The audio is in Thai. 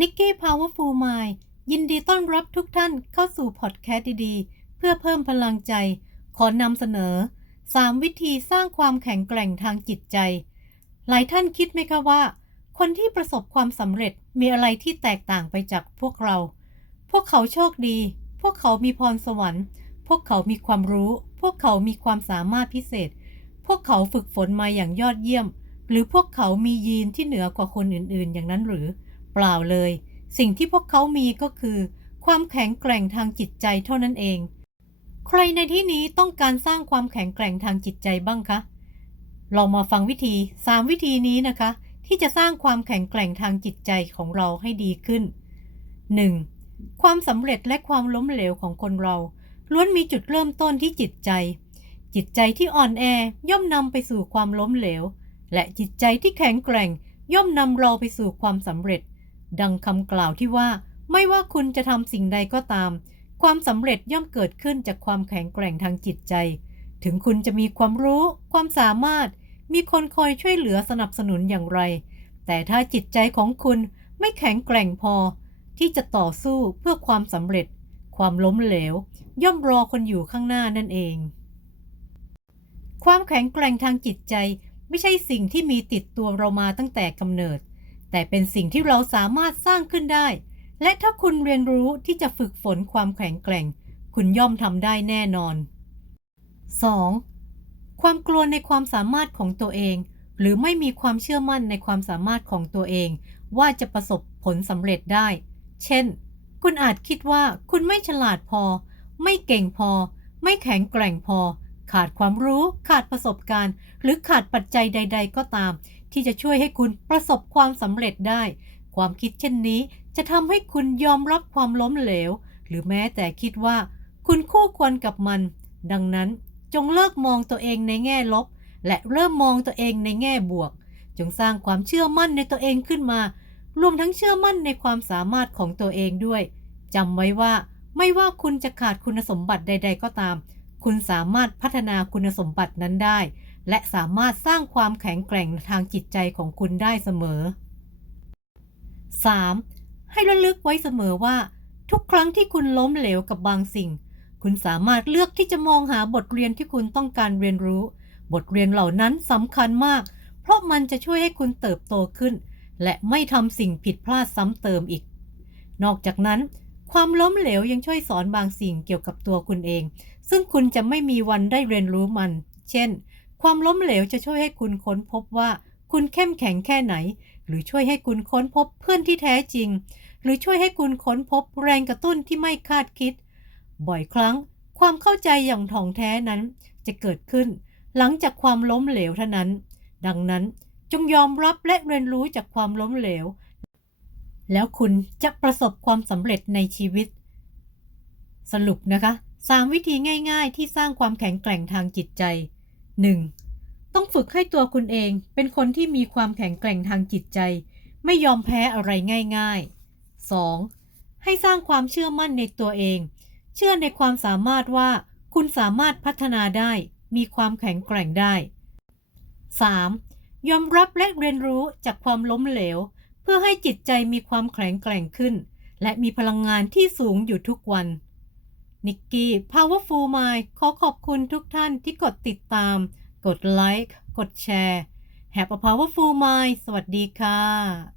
นิกกี้ Powerful Mind ยินดีต้อนรับทุกท่านเข้าสู่พอดแคสต์ดีๆ เพื่อเพิ่มพลังใจ ขอนำเสนอ 3 วิธีสร้างความแข็งแกร่งทางจิตใจ หลายท่านคิดไหมคะว่า คนที่ประสบความสำเร็จมีอะไรที่แตกต่างไปจากพวกเรา พวกเขาโชคดี พวกเขามีพรสวรรค์ พวกเขามีความรู้ พวกเขามีความสามารถพิเศษ พวกเขาฝึกฝนมาอย่างยอดเยี่ยม หรือพวกเขามียีนที่เหนือกว่าคนอื่นๆ อย่างนั้นหรือ ปล่าเลย สิ่งที่พวกเขามีก็คือ ความแข็งแกร่งทางจิตใจเท่านั้นเอง ใครในที่นี้ต้องการสร้างความแข็งแกร่งทางจิตใจบ้างคะเรามาฟังวิธี 3 วิธีนี้นะคะ ที่จะสร้างความแข็งแกร่งทางจิตใจของเราให้ดีขึ้น 1. ความสำเร็จและความล้มเหลวของคนเรา ล้วนมีจุดเริ่มต้นที่จิตใจ จิตใจที่อ่อนแอย่อมนำไปสู่ความล้มเหลว และจิตใจที่แข็งแกร่งย่อมนำเราไปสู่ความสำเร็จ ดังคำกล่าวที่ว่า ไม่ว่าคุณจะทำสิ่งใดก็ตาม ความสำเร็จย่อมเกิดขึ้นจากความแข็งแกร่งทางจิตใจ ถึงคุณจะมีความรู้ ความสามารถ มีคนคอยช่วยเหลือสนับสนุนอย่างไร แต่ถ้าจิตใจของคุณไม่แข็งแกร่งพอ ที่จะต่อสู้เพื่อความสำเร็จ ความล้มเหลว ย่อมรอคนอยู่ข้างหน้านั่นเอง ความแข็งแกร่งทางจิตใจไม่ใช่สิ่งที่มีติดตัวเรามาตั้งแต่กำเนิด แต่เป็นสิ่งที่เราสามารถสร้างขึ้นได้ และถ้าคุณเรียนรู้ที่จะฝึกฝนความแข็งแกร่ง คุณย่อมทำได้แน่นอน 2. ความกลัวในความสามารถของตัวเอง หรือไม่มีความเชื่อมั่นในความสามารถของตัวเอง ว่าจะประสบผลสำเร็จได้ เช่น คุณอาจคิดว่าคุณไม่ฉลาดพอ ไม่เก่งพอ ไม่แข็งแกร่งพอ ขาดความรู้ ขาดประสบการณ์ หรือขาดปัจจัยใด ๆ ก็ตาม ที่จะช่วยให้คุณประสบความสำเร็จได้ ความคิดเช่นนี้จะทำให้คุณยอมรับความล้มเหลว หรือแม้แต่คิดว่า คุณคู่ควรกับมัน ดังนั้นจงเลิกมองตัวเองในแง่ลบ และเริ่มมองตัวเองในแง่บวก จงสร้างความเชื่อมั่นในตัวเองขึ้นมา รวมทั้งเชื่อมั่นในความสามารถของตัวเองด้วยจำไว้ว่า ไม่ว่าคุณจะขาดคุณสมบัติใด ๆ ก็ตาม คุณสามารถพัฒนาคุณสมบัตินั้นได้ และสามารถสร้างความแข็งแกร่งทางจิตใจของคุณได้เสมอ 3. ให้ระลึกไว้เสมอว่า ทุกครั้งที่คุณล้มเหลวกับบางสิ่ง คุณสามารถเลือกที่จะมองหาบทเรียนที่คุณต้องการเรียนรู้ บทเรียนเหล่านั้นสำคัญมาก เพราะมันจะช่วยให้คุณเติบโตขึ้น และไม่ทำสิ่งผิดพลาดซ้ำเติมอีก นอกจากนั้น ความล้มเหลวยังช่วยสอนบางสิ่งเกี่ยวกับตัวคุณเอง ซึ่งคุณจะไม่มีวันได้เรียนรู้มัน เช่น ความล้มเหลวจะช่วยให้คุณค้นพบว่า คุณเข้มแข็งแค่ไหน หรือช่วยให้คุณค้นพบเพื่อนที่แท้จริง หรือช่วยให้คุณค้นพบแรงกระตุ้นที่ไม่คาดคิด บ่อยครั้ง ความเข้าใจอย่างถ่องแท้นั้น จะเกิดขึ้น หลังจากความล้มเหลวเท่านั้น ดังนั้นจงยอมรับและเรียนรู้จากความล้มเหลว แล้วคุณจะประสบความสำเร็จในชีวิต สรุปนะคะ 3 วิธีง่ายๆ ที่สร้างความแข็งแกร่งทางจิตใจ 1. ต้องฝึกให้ตัวคุณเองเป็นคนที่มีความแข็งแกร่งทางจิตใจ ไม่ยอมแพ้อะไรง่ายๆ 2. ให้สร้างความเชื่อมั่นในตัวเอง เชื่อในความสามารถว่าคุณสามารถพัฒนาได้ มีความแข็งแกร่งได้ 3. ยอมรับและเรียนรู้จากความล้มเหลว พื่อให้จิตใจมีความแข็งแกร่งขึ้น และมีพลังงานที่สูงอยู่ทุกวัน นิกกี้ Powerful Mind ขอขอบคุณทุกท่านที่กดติดตาม กดไลค์ กดแชร์ Have a Powerful Mind สวัสดีค่ะ